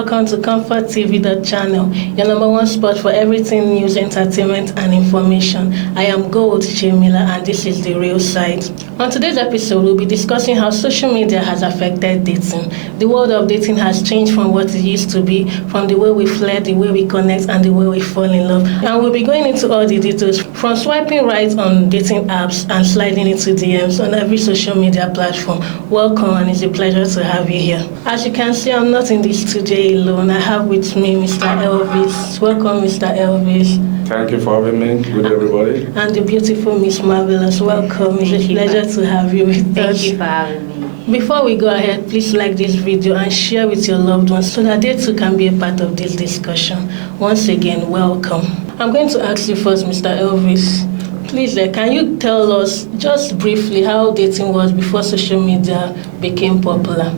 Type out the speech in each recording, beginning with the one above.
welcome to ComfortTV.channel, your number one spot for everything news, entertainment, and information. I am Gold Chemila, and this is The Real Side. On today's episode, we'll be discussing how social media has affected dating. The world of dating has changed from what it used to be, from the way we flirt, the way we connect, and the way we fall in love. And we'll be going into all the details, from swiping right on dating apps and sliding into DMs on every social media platform. Welcome, and it's a pleasure to have you here. As you can see, I'm not in the studio alone. I have with me Mr. Elvis. Welcome, Mr. Elvis. Thank you for having me. Good everybody. And the beautiful Miss Marvelous. Welcome. It's a pleasure to have you with us. Thank you for having me. Before we go ahead, please like this video and share with your loved ones so that they too can be a part of this discussion. Once again, welcome. I'm going to ask you first, Mr. Elvis. Please, can you tell us just briefly how dating was before social media became popular?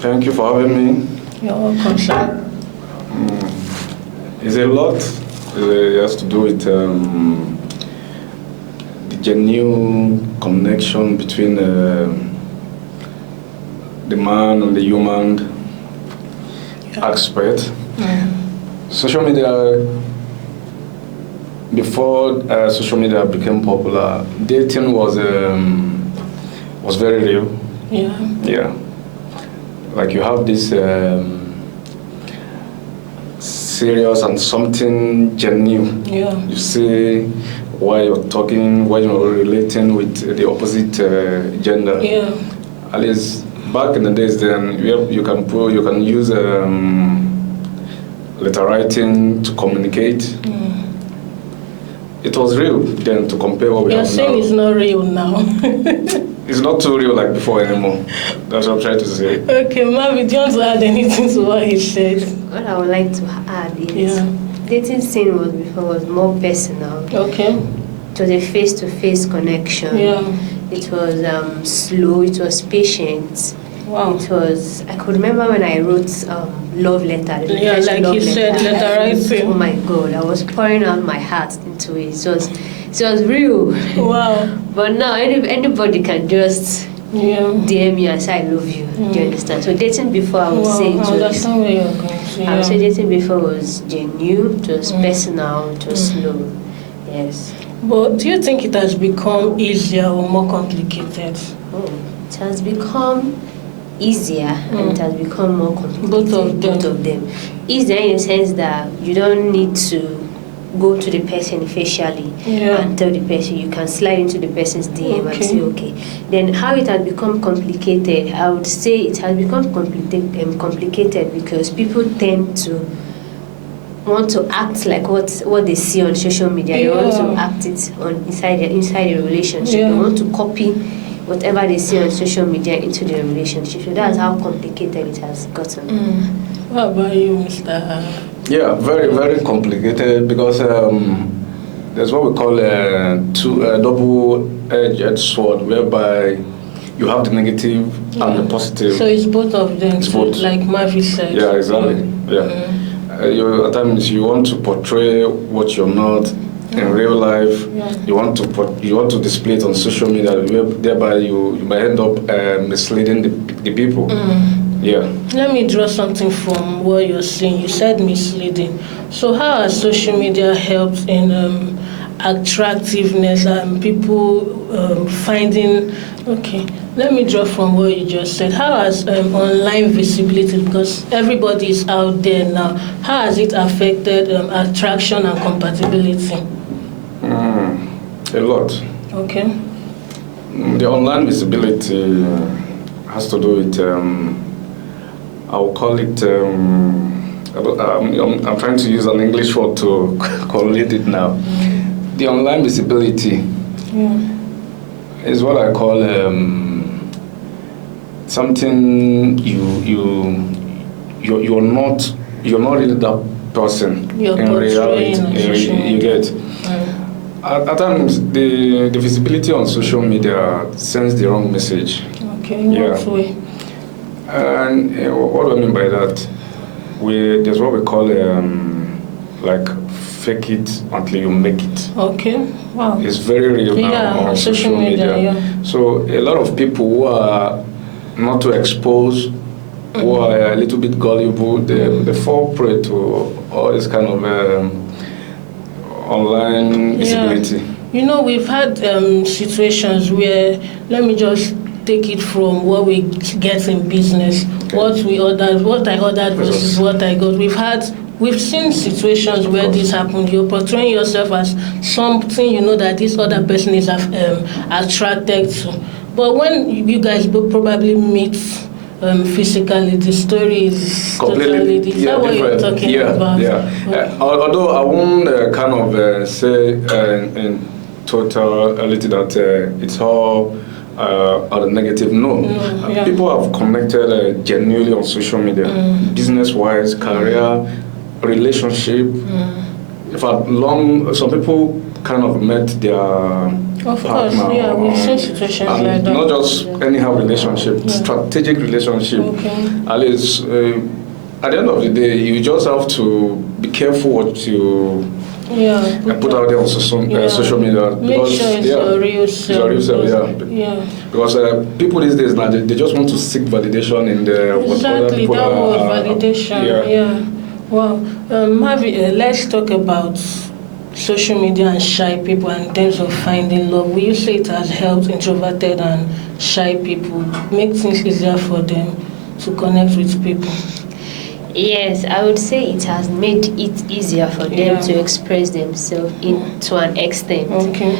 Thank you for having me. You're welcome, sir. It's a lot. It has to do with the genuine connection between the man and the human aspect. Social media, before social media became popular, dating was very real. Yeah. Like you have this serious and something genuine. Yeah. You see why you're talking, why you're relating with the opposite gender. Yeah. At least back in the days, then you can use letter writing to communicate. It was real then to compare what we have now. You're saying it's not real now. It's not too real like before anymore. That's what I'm trying to say. Okay, Mavi, do you want to add anything to what he said? What I would like to add is dating scene was more personal. Okay. It was a face-to-face connection. Yeah. It was slow. It was patient. Wow. It was. I could remember when I wrote love letter. Yeah, like you said, letter writing. Oh my God! I was pouring out my heart into it. It was real. Wow. But now anybody can just DM me and say I love you. Do you understand? So dating before, I would say it was. That's not where you're going to. I would say dating before was genuine. It was personal. It was slow. Yes. But do you think it has become easier or more complicated? It has become easier and it has become more complicated. Both of them. Easier in the sense that you don't need to go to the person facially and tell the person. You can slide into the person's DM and say okay. Then how it has become complicated, I would say it has become complicated because people tend to want to act like what they see on social media. They want to act it on inside a relationship. They want to copy whatever they see on social media into their relationship. So that's how complicated it has gotten. What about you, Mr. Yeah, very, very complicated because there's what we call a double-edged sword, whereby you have the negative and the positive. So it's both of them, it's both. Like Marvy said. Yeah, exactly. At times you want to portray what you're not in real life. You want to display it on social media, thereby you might end up misleading the people. Yeah. Let me draw something from what you're saying. You said misleading. So how has social media helped in attractiveness and people finding? Okay, let me draw from what you just said. How has online visibility, because everybody is out there now, how has it affected attraction and compatibility? A lot. Okay. The online visibility has to do with I will call it, I'm trying to use an English word to correlate it now. The online visibility is what I call something you're not really that person in reality. You get. At times, the visibility on social media sends the wrong message. Okay, in what way? And what do I mean by that? There's what we call like fake it until you make it. Okay, wow. It's very real now on social media. Yeah. So a lot of people who are not too exposed who are a little bit gullible, they fall prey to all this kind of online visibility. We've had situations where, let me just take it from what we get in business, what I ordered versus what I got. We've seen situations where this happened. You're portraying yourself as something that this other person is attracted to. But when you guys both probably meet physically, the story is completely totally is that what different. You're talking about? Although I won't kind of say in totality that it's all on the negative. No. People have connected genuinely on social media, business-wise, career, relationship. In fact, some people kind of met their Of course, we've seen situations like that. Not just anyhow relationship, strategic relationship. Okay. At least, at the end of the day, you just have to be careful what you put out there on social media. Make sure it's your real self. It's your real self, Because people these days now, they just want to seek validation in the exactly that was validation. Wow. Mavi, let's talk about social media and shy people in terms of finding love. Will you say it has helped introverted and shy people make things easier for them to connect with people? Yes, I would say it has made it easier for them to express themselves to an extent. Okay.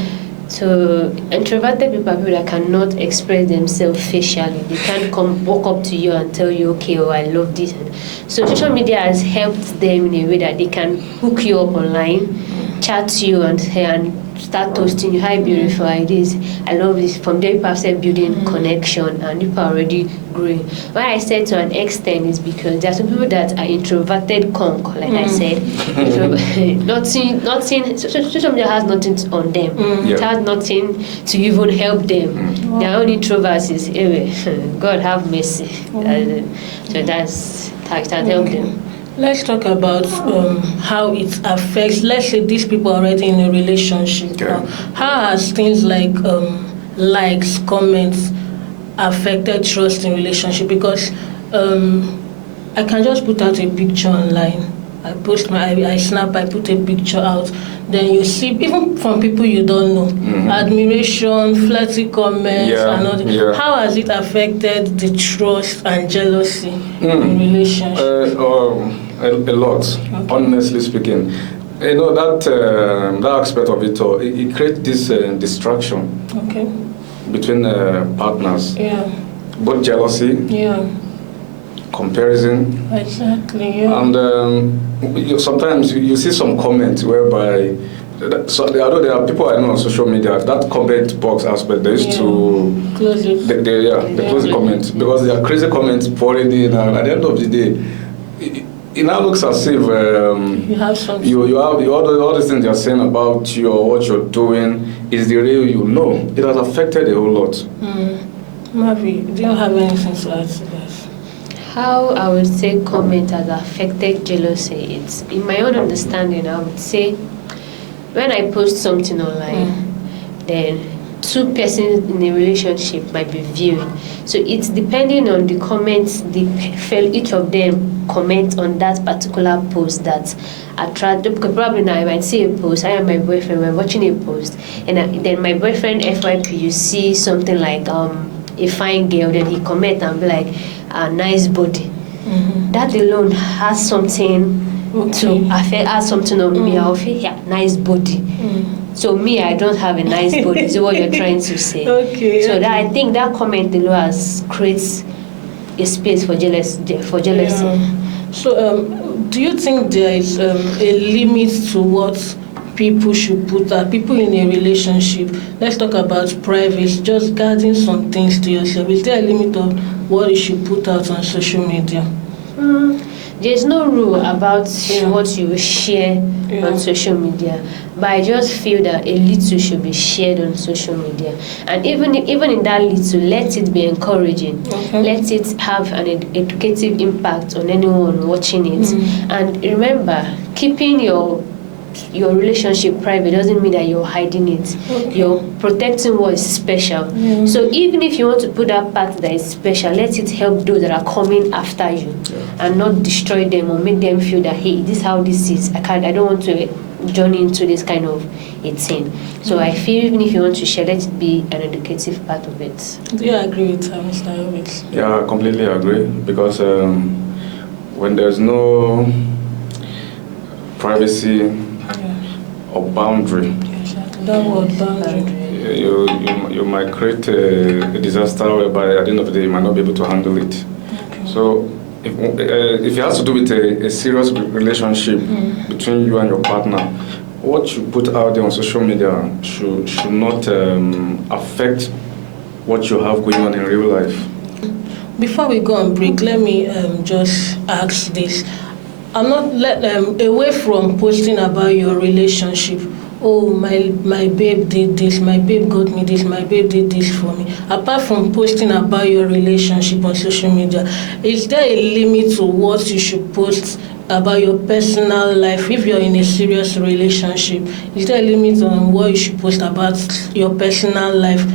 So introverted people are people that cannot express themselves facially. They can't walk up to you and tell you, okay, I love this. So social media has helped them in a way that they can hook you up online, chat you and start toasting you. Hi, beautiful, I love this. From there, people have started building connection and people are already growing. Why I said to an extent is because there are some people that are introverted I said. Social media has nothing on them. It has nothing to even help them. Their own introverts is, God have mercy. So that's how it has helped them. Let's talk about how it affects, let's say these people are already in a relationship. How has things like likes, comments affected trust in relationship? Because I can just put out a picture online. I snap, I put a picture out. Then you see, even from people you don't know, admiration, flirty comments, and all that. How has it affected the trust and jealousy in relationship? A lot, honestly speaking. That aspect of it creates this distraction between partners. Both jealousy, comparison. Exactly, And sometimes you see some comments whereby, although there are people I know on social media, that comment box aspect, they used to close it. They close the comments because there are crazy comments pouring in, and at the end of the day, it now looks as if you have something. You have all these things you're saying about you or what you're doing is the real you. No, it has affected a whole lot. Mavi, do you have anything to add to that? How I would say comment has affected jealousy. It's in my own understanding. I would say when I post something online, then two persons in a relationship might be viewing. So it's depending on the comments each of them comment on that particular post that attract. Probably now I might see a post. I am my boyfriend. We're watching a post, and then my boyfriend FYP. You see something like a fine girl. Then he comment and be like, a nice body. That alone has something to affect. Has something on me. I'll feel nice body. So me, I don't have a nice body. Is what you're trying to say? So that I think that comment alone has creates a space for jealousy. So do you think there is a limit to what people should put out? People in a relationship, let's talk about privacy, just guarding some things to yourself. Is there a limit of what you should put out on social media? There's no rule about what you will share on social media, but I just feel that a little should be shared on social media, and even in that little, let it be encouraging. Let it have an educative impact on anyone watching it. And remember, keeping your your relationship private doesn't mean that you're hiding it. Okay. You're protecting what is special. So even if you want to put that part that is special, let it help those that are coming after you, and not destroy them or make them feel that, hey, this is how this is. I don't want to journey into this kind of a thing. So I feel even if you want to share, let it be an educative part of it. Do you agree with her, Mr. Elvis? Yeah, I completely agree, because when there's no privacy or boundary, That word boundary. you might create a disaster whereby at the end of the day you might not be able to handle it. So if it has to do with a serious relationship between you and your partner, what you put out there on social media should not affect what you have going on in real life. Before we go on break, let me just ask this. I'm not away from posting about your relationship. Oh, my babe did this, my babe got me this, my babe did this for me. Apart from posting about your relationship on social media, is there a limit to what you should post about your personal life if you're in a serious relationship? Is there a limit on what you should post about your personal life?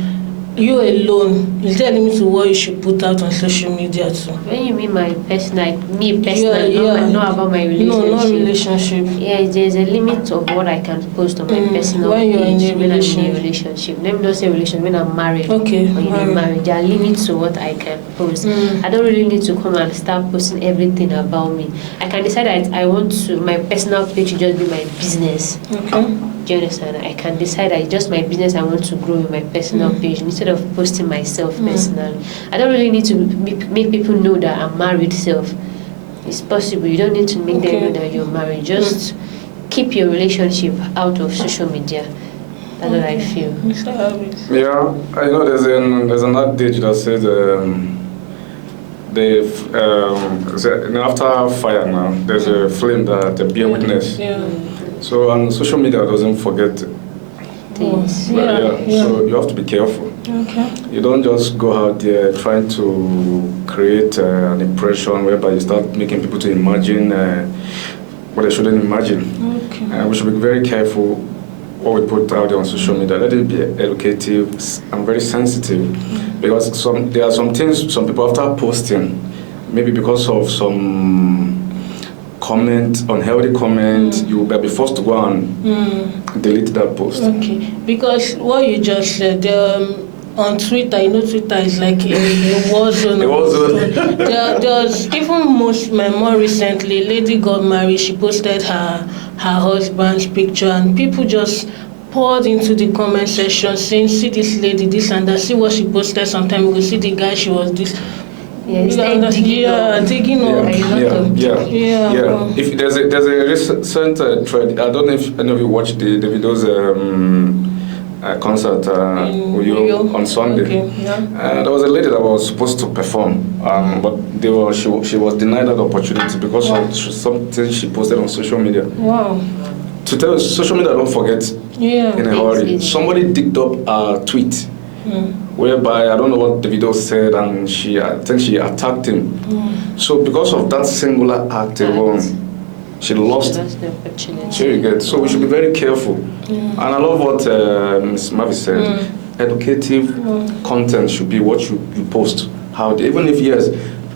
You alone, is there a limit to what you should put out on social media too? When you mean my personal, not about my relationship. No, not relationship. Yeah, there's a limit of what I can post on my personal when you're page in a when I'm in a relationship. relationship. Let me not say relationship, when I'm married. Okay. Or in marriage, there are limits to what I can post. I don't really need to come and start posting everything about me. I can decide that I want to, my personal page should just be my business. Okay. Do you understand? I can decide that it's just my business I want to grow in my personal page instead of posting myself personally. I don't really need to make people know that I'm married self. It's possible. You don't need to make them know that you're married. Just keep your relationship out of social media. That's what I feel. Mr. Harris. Yeah, I know there's an adage that says after fire now, there's a flame that bear witness. Yeah. So, and social media doesn't forget Things. So you have to be careful. Okay. You don't just go out there trying to create an impression whereby you start making people to imagine what they shouldn't imagine. Okay. We should be very careful what we put out there on social media. Let it be educative and very sensitive, because there are some things some people after posting, maybe because of some unhealthy comment, you will be forced to go and delete that post. Okay, because what you just said, on Twitter, Twitter is like a war zone. A war zone. There's even more recently, a lady got married, she posted her husband's picture, and people just poured into the comment section saying, see this lady, this and that, see what she posted sometime ago, see the guy, she was this. Digging up. Yeah. If there's a recent thread, I don't know if any of you watched the Davido's concert with you on Sunday. Okay. Yeah. There was a lady that was supposed to perform, but she was denied that opportunity because of something she posted on social media. Wow. To tell you, social media don't forget in a hurry. Somebody digged up a tweet. Whereby I don't know what Davido said, and I think she attacked him. So because of that singular act alone, she lost the opportunity. So you get. So we should be very careful. And I love what Ms. Mavi said. Educative content should be what you post. Even if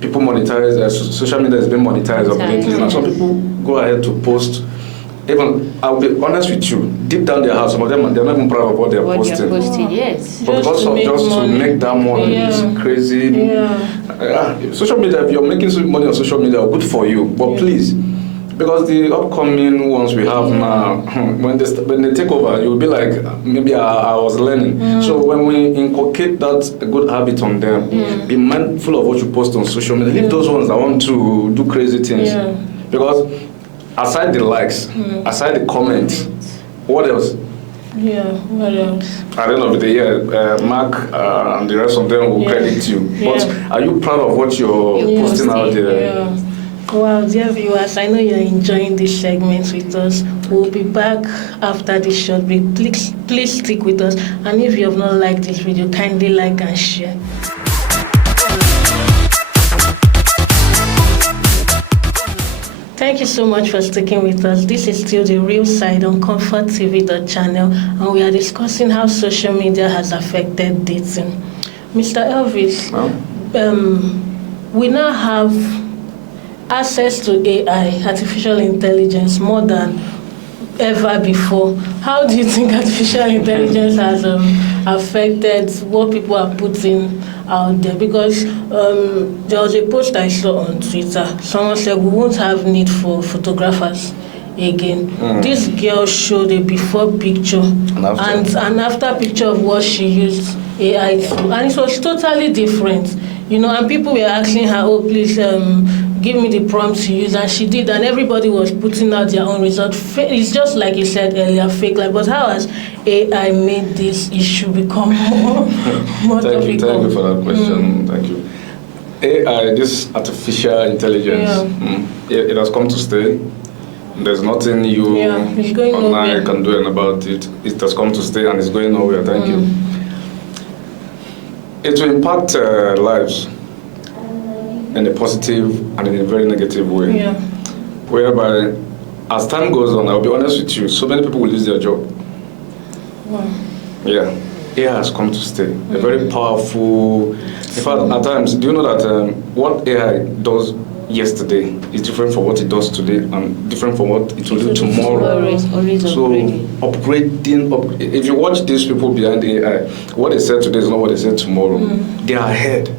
people monetize, social media has been monetized of lately. And some people go ahead to post. Even I'll be honest with you, deep down their heart, some of them they're not even proud of what they're posting. Yes. But because of just to make that money, it's crazy. Social media, if you're making some money on social media, good for you. But please, because the upcoming ones we have now, when they take over, you'll be like, maybe I was learning. So when we inculcate that good habit on them, be mindful of what you post on social media. Leave those ones that want to do crazy things. Because aside the likes, aside the comments, what else? What else? At the end of the day, Mark and the rest of them will credit you. But are you proud of what you're posting out there? Well, dear viewers, I know you're enjoying this segment with us. We'll be back after this short break. Please stick with us. And if you have not liked this video, kindly like and share. Thank you so much for sticking with us. This is still The Real Side on ComfortTV.channel, and we are discussing how social media has affected dating. Mr. Elvis, we now have access to AI, artificial intelligence, more than ever before. How do you think artificial intelligence has affected what people are putting out there? Because there was a post I saw on Twitter. Someone said we won't have need for photographers again. This girl showed a before picture and an after picture of what she used AI to, and it was totally different. And people were asking her, oh, please give me the prompts to use, and she did, and everybody was putting out their own result. It's just like you said earlier, fake life. But how has AI made this issue become more Thank you for that question. Thank you. AI, this artificial intelligence, it has come to stay. There's nothing you online can do about it. It has come to stay and it's going nowhere. Thank you. It will impact lives in a positive and in a very negative way. Yeah. Whereby, as time goes on, I'll be honest with you, so many people will lose their job. Wow. Yeah. AI has come to stay. A very powerful. In fact, at times, do you know that what AI does yesterday is different from what it does today and different from what it will do tomorrow. So upgrading, if you watch these people behind AI, what they said today is not what they said tomorrow. They are ahead.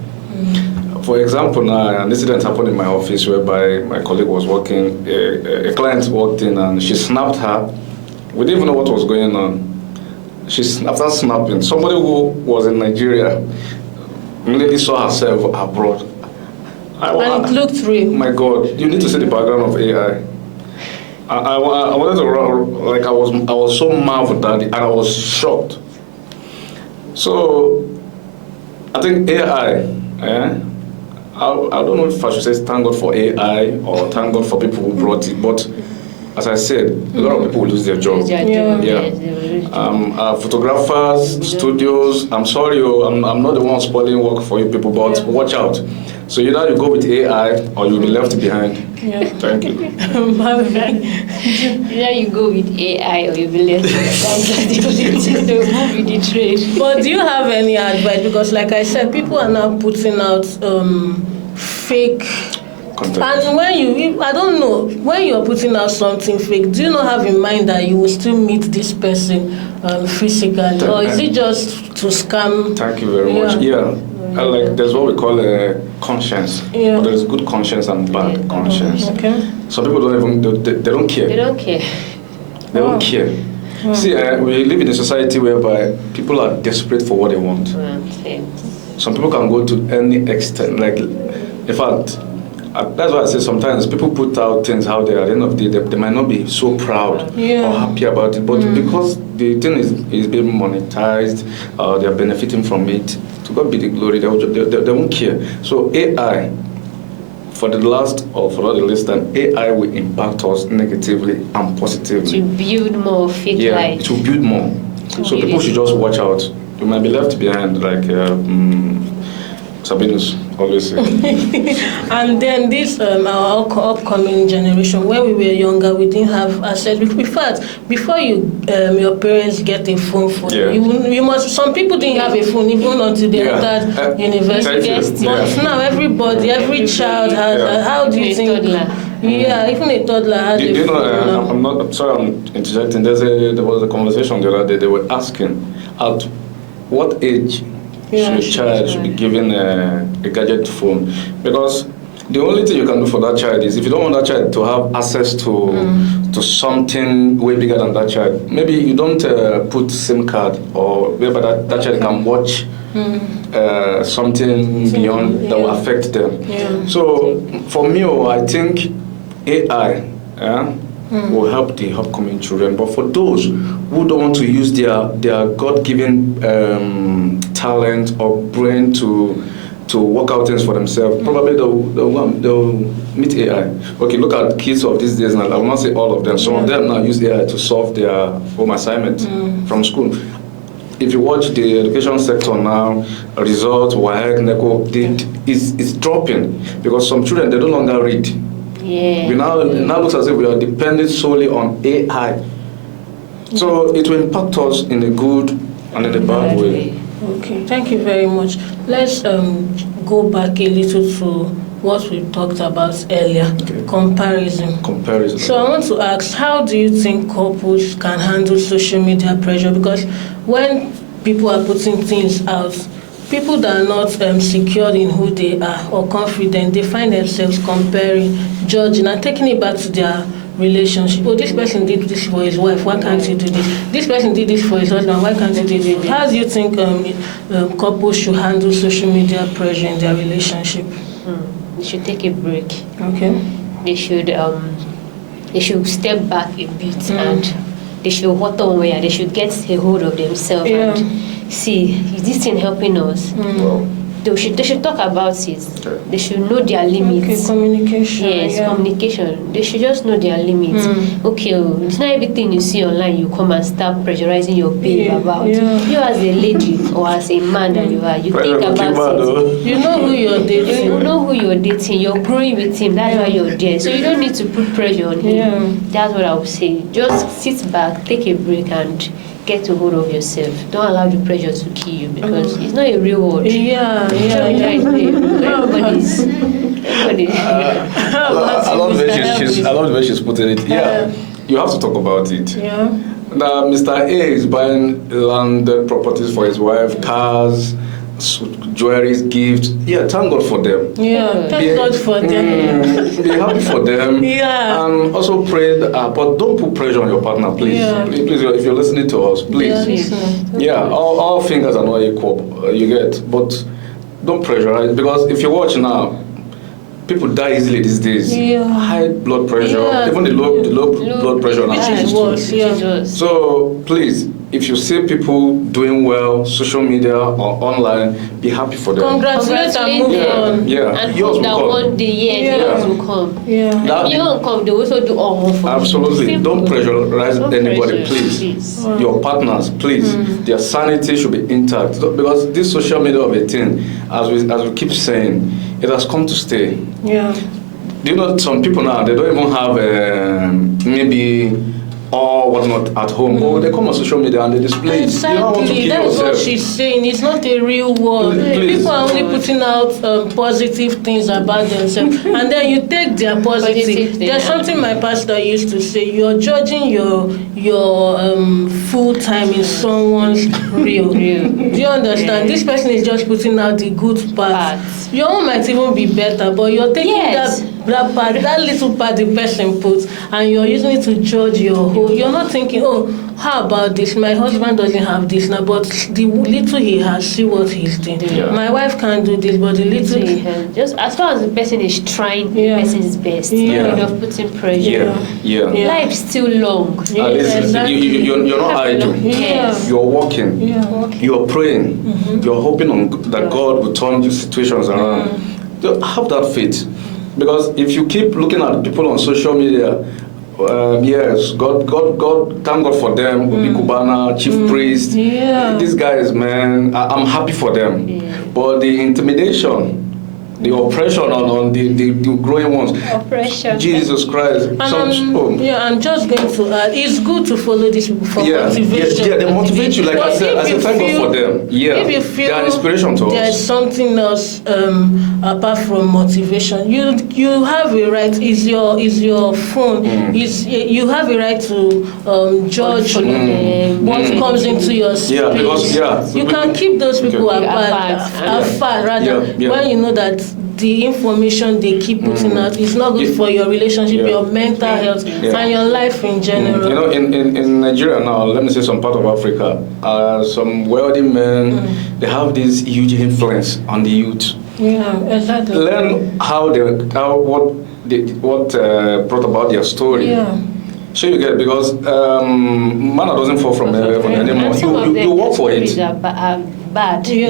For example, now an incident happened in my office whereby my colleague was working, a client walked in and she snapped her. We didn't even know what was going on. After snapping, somebody who was in Nigeria immediately saw herself abroad. And it looked real. My God, you need to see the background of AI. I wanted to run, I was so marveled at it, and I was shocked. So I think AI, I don't know if I should say thank God for AI or thank God for people who brought it, but as I said, a lot of people will lose their job. Photographers, studios, I'm sorry, I'm not the one spoiling work for you people, but watch out. So either you go with AI or you'll be left behind. Yeah. Thank you. Either you go with AI or you'll be left behind. They will move with the trade. But do you have any advice? Because like I said, people are now putting out fake content. And I don't know, when you're putting out something fake, do you not have in mind that you will still meet this person physically? Or is it just to scam? Thank you very much. Yeah. There's what we call conscience. Yeah. But there's good conscience and bad conscience. Okay. Some people don't even, they don't care. They don't care. They don't care. See, we live in a society whereby people are desperate for what they want. Some people can go to any extent. In fact, that's why I say sometimes people put out things out there. At the end of the day, they might not be so proud or happy about it, but because the thing is being monetized, they are benefiting from it. To God be the glory. They won't care. So AI, for the least time, AI will impact us negatively and positively. To build more fake life. To build more. So people should just watch out. You might be left behind, like Sabinus always say. And then this our upcoming generation, when we were younger, we didn't have access. In fact, before your parents get a phone for you must. Some people didn't have a phone even until they entered university. But now every child has. How do you think? Even a toddler has a phone. I'm sorry, I'm interjecting. There was a conversation the other day. They were asking at what age should a child should be given a gadget phone, because the only thing you can do for that child is, if you don't want that child to have access to something way bigger than that child, maybe you don't put SIM card or whereby that child can watch something beyond that will affect them. So for me, I think AI will help the upcoming children, but for those who don't want to use their God-given talent or brain to work out things for themselves, probably they'll meet AI. Okay, look at kids of these days now. I will not say all of them. Some of them now use AI to solve their home assignment from school. If you watch the education sector now, results, WAEC, NECO, it's dropping because some children, they no longer read. Yeah. It now looks as if we are dependent solely on AI. So it will impact us in a good and in a bad way. Okay, thank you very much. Let's go back a little to what we talked about earlier, comparison. So I want to ask, how do you think couples can handle social media pressure? Because when people are putting things out, people that are not secured in who they are or confident, they find themselves comparing, judging, and taking it back to their relationship. Oh, this person did this for his wife, why can't you do this? This person did this for his husband, why can't you do this? How do you think couples should handle social media pressure in their relationship? They should take a break. Okay. They should step back a bit and they should water where they should get a hold of themselves and see, is this thing helping us? They should talk about it. They should know their limits. Okay, communication. Yes, communication. They should just know their limits. Okay, it's not everything you see online you come and start pressurizing your babe about. You as a lady or as a man that you are, you think about it. You know who you're dating. You know who you're dating. You're growing with him. That's why you're there. So you don't need to put pressure on him. That's what I would say. Just sit back, take a break, and get a hold of yourself. Don't allow the pressure to kill you because it's not a real world. Everybody's. I love the way she's putting it. You have to talk about it. Now, Mr. A is buying landed properties for his wife, cars, jewelry, gifts. Thank God for them. Thank God for them. Be happy for them. And also pray, but don't put pressure on your partner, please. Please, if you're listening to us, please. All fingers are not equal, you get. But don't pressurize, because if you watch now, people die easily these days. High blood pressure, even the low blood pressure. Which is worse. So please, if you see people doing well, social media or online, be happy for them. Congratulate and move on. And hope that one day, yours will come. Yours will come, they also do all for you. Absolutely. Simple. Don't pressurize anybody, please. Your partners, please. Their sanity should be intact. Because this social media of a thing, as we keep saying, it has come to stay. Do you know some people now, they don't even have maybe or whatnot at home. They come on social media and they display it. You don't want to kill That's yourself. what she's saying. It's not a real world. Please. People are only putting out positive things about themselves, and then you take their positive. There's something my pastor used to say: you're judging your full time in someone's real. Do you understand? This person is just putting out the good parts. Your own might even be better, but you're taking that part, that little part the person puts, and you're using it to judge your whole. You're not thinking, oh, how about this? My husband doesn't have this now, but the little he has, see what he's doing. My wife can't do this, but the little he has. Just as far as the person is trying the person's best, instead of putting pressure. Life's still long. You're not idle. You're working. You're praying. You're hoping on that God will turn these situations around. Have that faith. Because if you keep looking at people on social media, yes, God, thank God for them. Obi Kubana, chief priest. These guys, man, I'm happy for them. But the intimidation, the oppression on the growing ones. Oppression. Jesus Christ. And I'm just going to add, it's good to follow these people for motivation. They motivate you, like I said. I thank God for them. If you feel they are inspiration to us. There's something else apart from motivation. You have a right. Is your phone? You have a right to judge what comes into your spirit. You can keep those people apart rather when you know that the information they keep putting out is not good for your relationship, your mental health, and your life in general. You know, in Nigeria now, let me say some part of Africa, some wealthy men, they have this huge influence on the youth. Exactly. Learn what brought about their story. So you get, because manna doesn't fall from heaven anymore. You work for it. Bad. You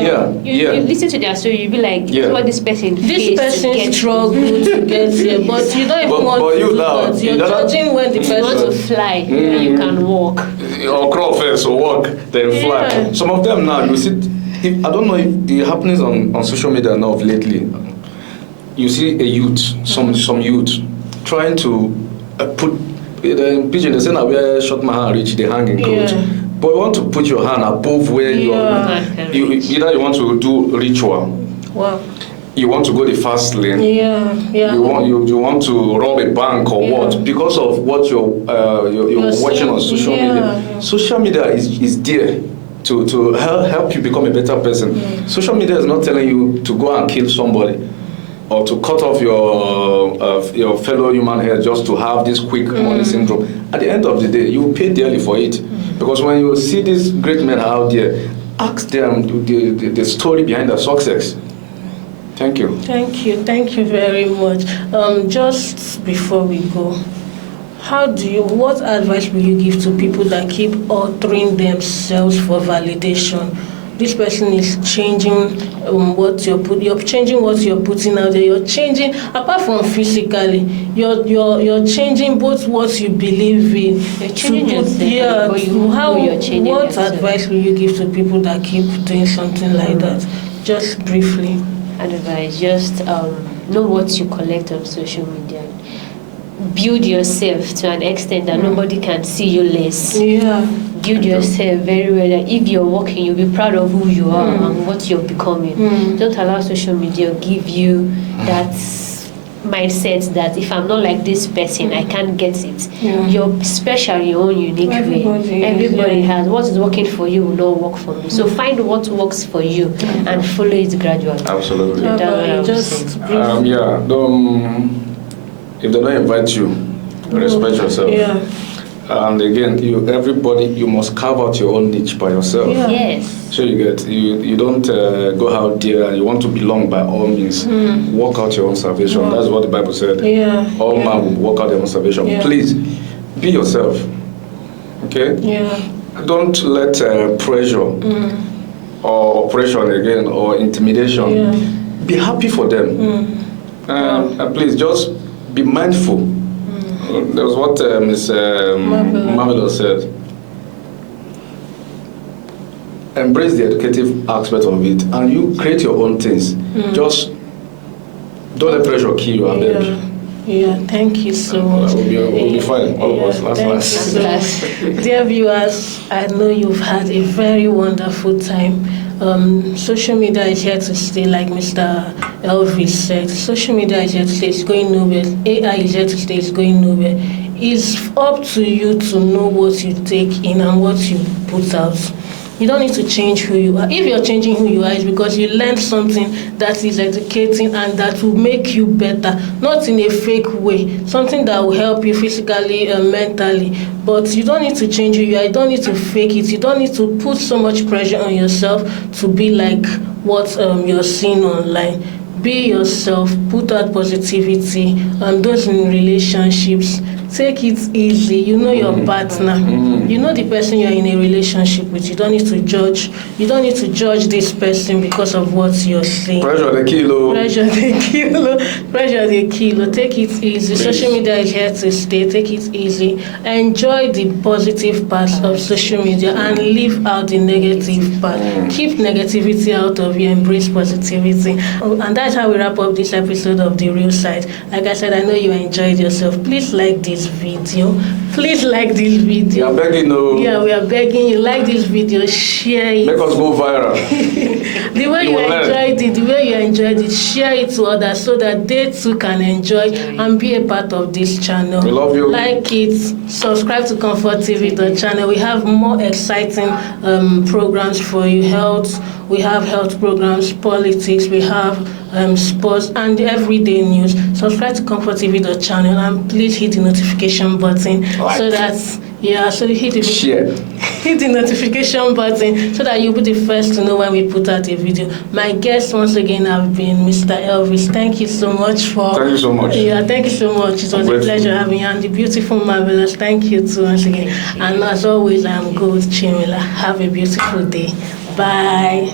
listen to their story, you be like, this is what this person struggled to get here, but you don't even want to do that. You're judging when the person want to fly, you can walk. Or crawl first, or walk, then fly. Some of them now, you see, I don't know if the happenings on social media now of lately, you see a youth, some youth, trying to put in pidgin. They say now where short man hand reach, the hanging clothes. Yeah. But you want to put your hand above where you either you want to do ritual. Wow. You want to go the fast lane. Yeah. You want to rob a bank or what? Because of what you're watching on social media. Yeah. Social media is there to help you become a better person. Social media is not telling you to go and kill somebody or to cut off your fellow human head just to have this quick money syndrome. At the end of the day, you will pay dearly for it. Because when you see these great men out there, ask them the story behind their success. Thank you. Thank you very much. Just before we go, what advice will you give to people that keep altering themselves for validation? This person is changing you're changing what you're putting out there. You're changing, apart from physically, you're changing both what you believe in. You're changing yourself. What advice will you give to people that keep doing something like that? Just briefly. Advice, just know what you collect on social media. Build yourself to an extent that nobody can see you less. Yeah. Build yourself very well. That if you're working, you'll be proud of who you are and what you're becoming. Don't allow social media give you that mindset that if I'm not like this person, I can't get it. You're special, your own unique way. Everybody has. What is working for you will not work for me. So find what works for you and follow it gradually. Absolutely. If they don't invite you, respect yourself. Yeah. And again, you must carve out your own niche by yourself. Yeah. Yes. So you don't go out there and you want to belong by all means. Work out your own salvation. Wow. That's what the Bible said. Yeah. All man will work out their own salvation. Yeah. Please, be yourself. Okay? Yeah. Don't let pressure or oppression again or intimidation. Be happy for them. And please just be mindful. That was what Ms. Marvelous said. Embrace the educative aspect of it and you create your own things. Just don't let pressure kill you, I beg. Yeah, thank you so much. We'll be fine, all of us. Last. Dear viewers, I know you've had a very wonderful time. Social media is here to stay, like Mr. Elvis said. Social media is here to stay, it's going nowhere. AI is here to stay, it's going nowhere. It's up to you to know what you take in and what you put out. You don't need to change who you are. If you're changing who you are, it's because you learned something that is educating and that will make you better, not in a fake way, something that will help you physically and mentally. But you don't need to change who you are. You don't need to fake it. You don't need to put so much pressure on yourself to be like what you're seeing online. Be yourself, put out positivity, and those in relationships, take it easy. You know your partner. You know the person you're in a relationship with. You don't need to judge. You don't need to judge this person because of what you're saying. Pressure the kilo. Take it easy. Social media is here to stay. Take it easy. Enjoy the positive parts of social media and leave out the negative part. Keep negativity out of you. Embrace positivity. And that's how we wrap up this episode of The Real Side. Like I said, I know you enjoyed yourself. Please like this video. We are begging you. Yeah, we are begging you. Like this video, share it. Make us go viral. The way you enjoyed it, share it to others so that they too can enjoy and be a part of this channel. We love you. Like it, subscribe to ComfortTV.channel. We have more exciting programs for you. We have health programs, politics, we have sports and everyday news. Subscribe to ComfortTV.channel and please hit the notification button so that hit the notification button so that you'll be the first to know when we put out a video. My guests once again have been Mr. Elvis. Thank you so much Thank you so much. Yeah, thank you so much. It was a pleasure having you, and the beautiful Marvelous. Thank you too once again. And as always, I'm Gold Chimila. Have a beautiful day. Bye.